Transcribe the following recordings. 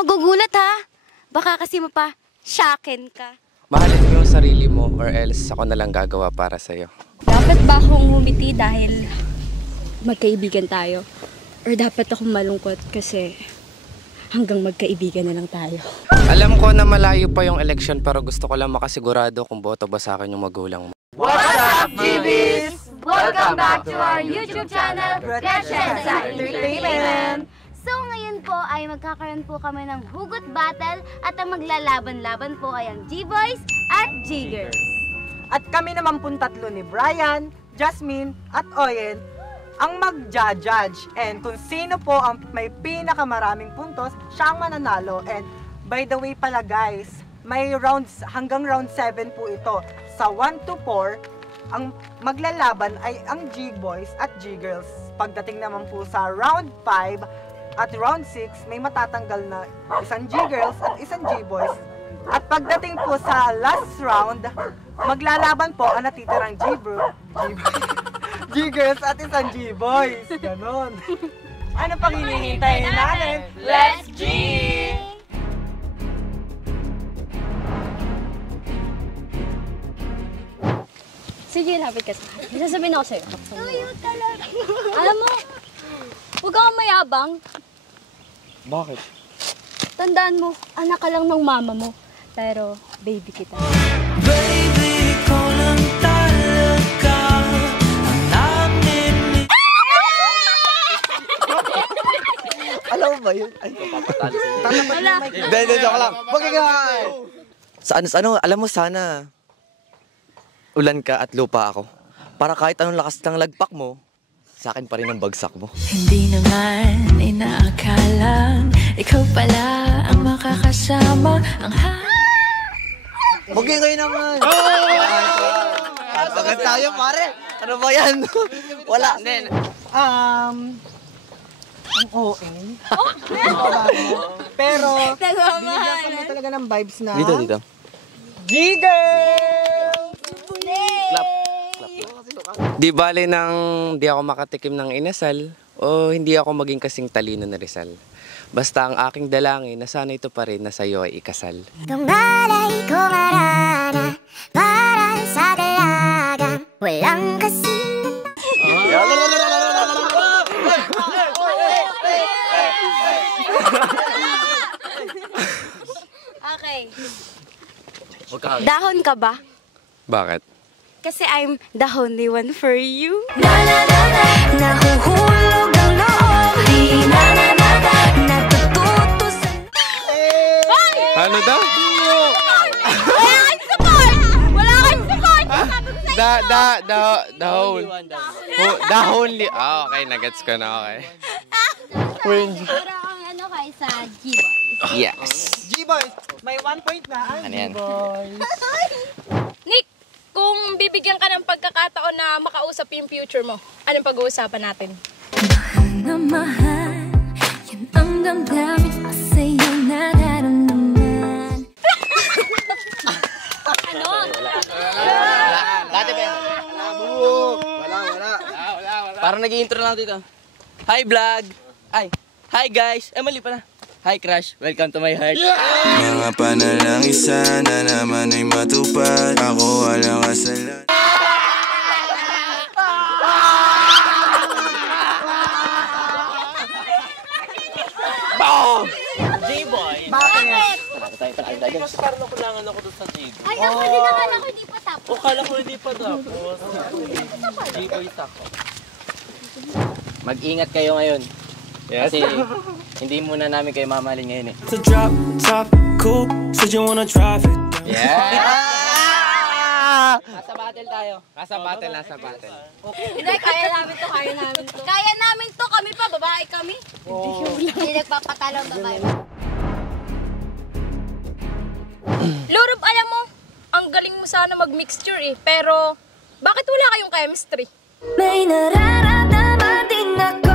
magugulat ha. Baka kasi mapa-shockin ka. Mahalin mo yung sarili mo or else ako na lang gagawa para sa'yo. Dapat ba akong humiti dahil magkaibigan tayo? Or dapat akong malungkot kasi hanggang magkaibigan na lang tayo? Alam ko na malayo pa yung election pero gusto ko lang makasigurado kung boto ba sa akin yung magulang mo. What's up, GBs? Welcome back to our YouTube channel, Crescenza Entertainment! So ngayon po ay magkakaroon po kami ng hugot battle at ang maglalaban-laban po ay ang G-Boys at G-Girls. At kami naman pong tatlo ni Brian, Jasmine at Oyen ang mag-judge. And kung sino po ang may pinakamaraming puntos, siya ang mananalo. And by the way pala guys, may rounds hanggang round 7 po ito. Sa 1 to 4, ang maglalaban ay ang G-Boys at G-Girls. Pagdating naman po sa round 5 at round 6, may matatanggal na isang G-Girls at isang G-Boys. At pagdating po sa last round, maglalaban po ang natitirang G-Girls at isang G-Boys. Ganon. Ano pang hinihintay natin? Let's G! Sige, lapit ka sa akin. May sasabihin ako sa'yo. Ayaw talaga. Alam mo, huwag kang mayabang. Bakit? Tandaan mo, anak ka lang ng mama mo. Pero, baby kita. Baby, ikaw lang talaga ang namin ni... Alam mo ba yun? Ay, papapatalo sa'yo. Wala. Hindi, joke lang. Magigay! Ano, alam mo sana, ulan ka at lupa ako. Para kahit anong lakas ng lagpak mo, sa akin pa rin ang bagsak mo. Hindi naman inaakalang ikaw pala ang makakasama ang Magigay naman! Bakit tayo, pare? Ano ba yan? Wala. Ang OA. Pero, binigyan kami talaga ng vibes na Dito. G-Girl! Clap. Di bale nang di ako makatikim ng inasal o hindi ako maging kasing talino na Rizal. Basta ang aking dalangin na sana ito pa rin na sa'yo ay ikasal. Tumalay ko marana para sa dalagang walang kasing. Okay. Dahon ka ba? Bakit? Kasi I'm the only one for you. Nahuhulog ang loob. Di na natututo sa... Ano daw? Wala kang support! Wala kang support! Sabi ko sa'yo! Dahon. Okay, nagets ko na, okay. Pero ang ano kay sa G-Boys. Yes. G-Boys, may 1 point na ang Ano yan? G-Boys. Nick, kung bibigyan ka ng pagkakataon na makausap yung future mo, anong pag-uusapan natin? na mahal. Yan ang damdamin ko sa'yo nararamdaman. Ano? Dati ba? Wala. Parang nag-i-intro lang dito. Hi vlog! Ay, hi guys! Mali pala. Hi crush, welcome to my heart. Mga panalangin sana naman ay matupad. Ako walang kasalanan. J-Boy! Bakit? Mas parang nakulangan ako doon sa J-Boy. Ay, ako din akala ko hindi pa tapos. O, kala ko hindi pa tapos. J-Boy ako. Mag-ingat kayo ngayon. Yes. Kasi hindi muna namin kayo mamahalin ngayon eh. To drop top cool, said you wanna drive it. Yeah! Nasa battle tayo. Nasa battle. Hindi, kaya namin to. Kaya namin to. Kami pa, babae kami. Hindi nagpapatalo babae. Lurup, alam mo, ang galing mo sana mag-mixture eh. Pero, bakit wala kayong chemistry? May nararamdaman din ako.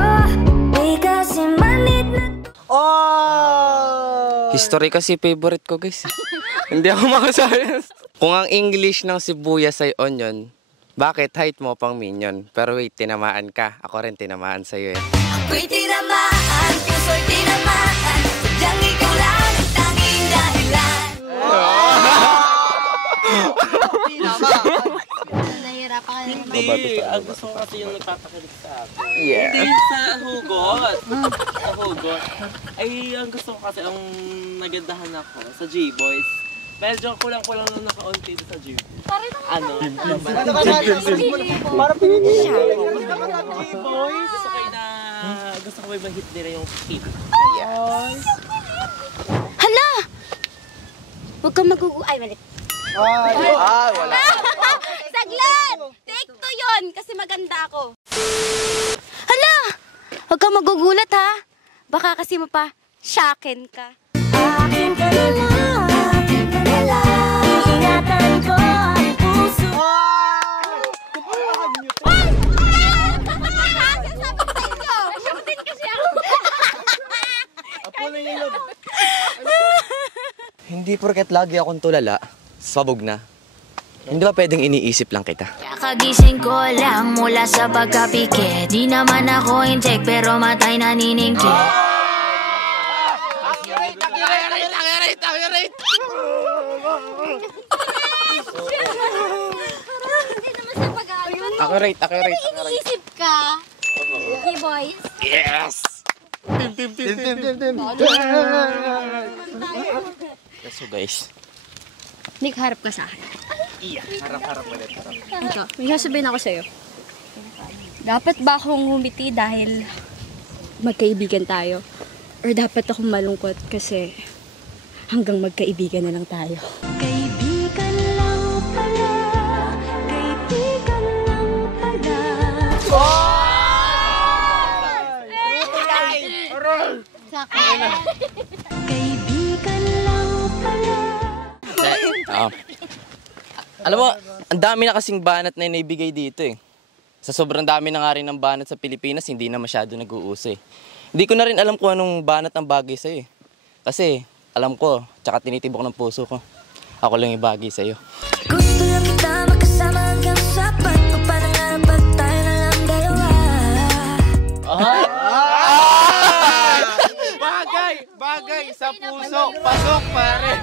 May kasi manit na... Oh! History kasi favorite ko, guys. Hindi ako makasayas. Kung ang English ng sibuyas ay onion, bakit height mo pang minion? Pero wait, tinamaan ka. Ako rin tinamaan sa'yo eh. Ako'y tinamaan, puso'y tinamaan. Sadyang ikaw lang Hindi, ang gusto ko kasi yung nagpapakilig sa akin. Hindi sa hugot. Sa hugot. Ay, ang gusto ko kasi, ang nagandahan ako sa J-Boys. Medyo kulang-kulang na naka-onti sa J-Boys. Ano? Parang pinigil siya. J-Boys. Gusto ko may hit nila yung tip. Yes. Hala! Huwag kang ay, mali. Wala. Saglit! Take 2 yun, kasi maganda ako. Hala! Huwag kang magugulat ha. Baka kasi mapa-shockin ka. Akin ka na lang, ingatan ko ang puso. Hindi porket lagi akong tulala, sabog na. Hindi ba pwedeng iniisip lang kita? Kagising ko lang mula sa pagkapikit. Di naman ako inject pero matay naniningkit. Accurate. Iniisip ka. Boys. Yes! So guys, Nick, harap ka sa akin. Harap ulit. Ito, may sasabihin ako sa'yo. Dapat ba akong humiti dahil magkaibigan tayo? Or dapat akong malungkot kasi hanggang magkaibigan na lang tayo? Kaibigan lang pala, kaibigan lang pala. Kaibigan lang pala. Alam mo, ang dami na kasing banat na naibigay dito eh. Sa sobrang dami na nga rin ng banat sa Pilipinas, hindi na masyado nag-uuso eh. Hindi ko na rin alam kung anong banat ang bagay sa'yo eh. Kasi, alam ko, tsaka tinitibok ng puso ko. Ako lang yung bagay sa'yo. Gusto lang kita makasama hanggang sa pagpapangarap at tayo na lang dalawa. Bagay sa puso. Pasok, pare.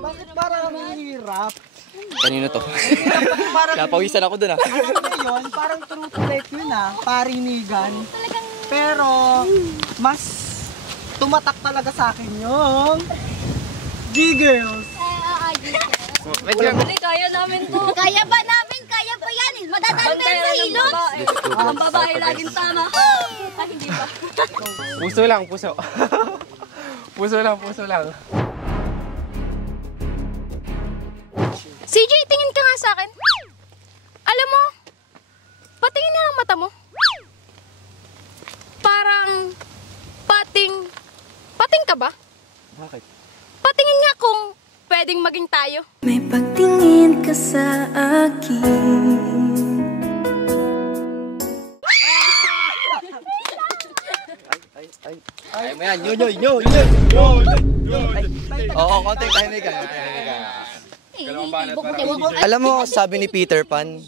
Bakit parang hirap? Kanino to? Parang Napawisan ako dun ah. yun, parang true to life yun parinigan. Pero, mas tumatak talaga sa akin yung G-Girls. Kaya namin to. Kaya ba namin? Kaya ba yan? Madadaan ba yan sa ilog? Ang babae laging tama. Hindi ba? Puso lang, puso. Puso lang. CJ, tingin ka nga sa akin. Alam mo, patingin na ang mata mo. Parang pating ka ba? Bakit? Patingin nga kung pwedeng maging tayo. May pagtingin ka sa akin. Ay mo yan, nyo. Oo, konting timing ka. Alam mo, sabi ni Peter Pan,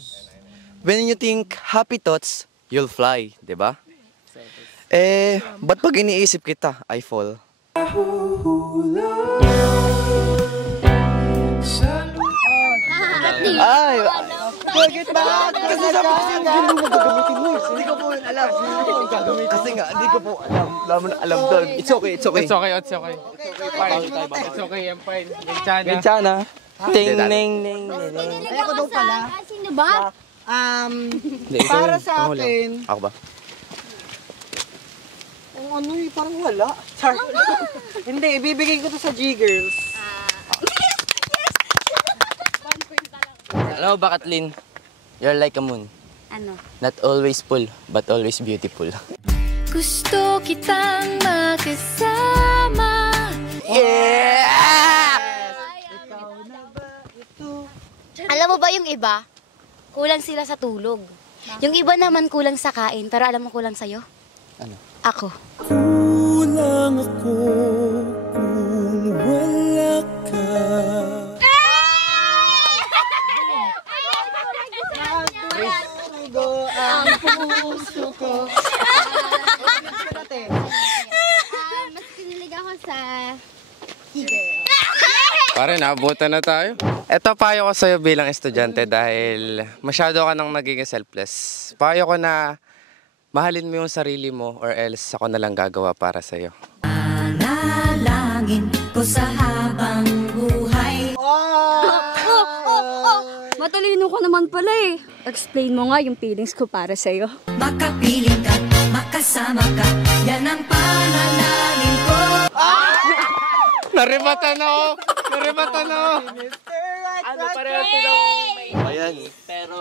when you think happy thoughts, you'll fly, di ba? Ba't pag iniisip kita, I fall? Ay! Bakit ba? Kasi sabi ko sa'yo, hindi mo magagamitin mo. Hindi ko po alam. Kasi nga, hindi ko po alam doon. It's okay. It's okay. I'm fine. Ganchana. Ting, ning. Ayoko daw pala. Sino ba? Para sa akin, Ako ba? ang parang wala. Char. Hindi, ibibigay ko to sa G-Girls. Alam mo ba, Kathleen? You're like a moon. Ano? Not always full, but always beautiful. Gusto kitang makasama. Alam mo ba yung iba? Kulang sila sa tulog. Yung iba naman kulang sa kain, pero alam mo kulang sa'yo? Ano? Ako. Kulang ako kung wala ka. Sugo ang puso ko. Mas kinilig ako sa G-Girl. Pare, naabutan na tayo. Ito, payo ko sa'yo bilang estudyante dahil masyado ka nang naging selfless. Payo ko na mahalin mo yung sarili mo or else ako na lang gagawa para sa'yo. Panalangin ko sa habang buhay. Matalino ka naman pala eh. Explain mo nga yung feelings ko para sa'yo. Makapiling ka, makasama ka, yan ang panalangin ko. Naribatan ako! Naribatan ako! Ano, pareho silang may ayan. Pero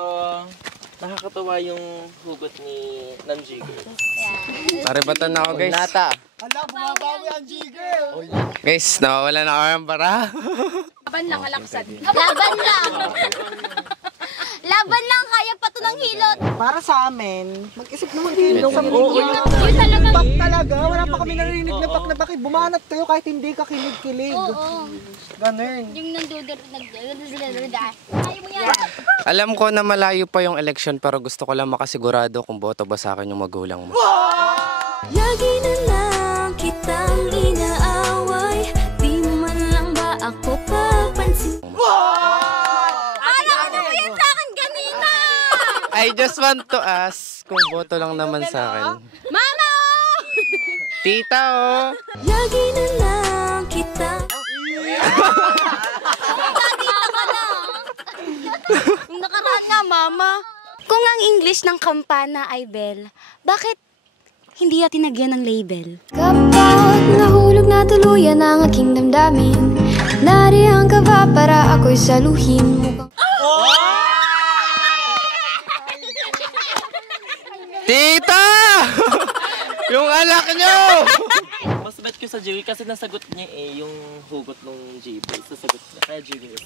nakakatawa yung hugot ni ng Jigger. Naribatan ako, guys. Nata. Hala, bumabawi ang Jigger. Guys, nawawala na ako ng bara. Laban lang, alaksan. Laban lang! Laban lang, kaya pa to ng hilot. Para sa amin, mag-isip naman kayo. Yun talaga. Pak talaga, wala pa kami narinig na pak na bakit. Bumanat kayo kahit hindi ka kilig-kilig. Oo. Ganun. Yung nagdudurda. Ayaw mo yan. Alam ko na malayo pa yung election pero gusto ko lang makasigurado kung boto ba sa akin yung magulang mo. Lagi na lang kitang inaaway, di man lang ba ako papansin? I just want to ask kung boto lang naman sa akin. Mama! Tita, oh! Lagi na lang kitang... Yung nakaraan nga, Mama. Kung ang English ng kampana ay bell, bakit hindi natin nagyan ng label? Kapag nahulog na tuluyan ang aking damdamin, nariyan ka ba para ako'y saluhin mo? Tita! Yung anak nyo! Mas bet ko sa Jigger kasi nasagot niya yung hugot ng J-Boy. Sasagot niya. Kaya Jigger.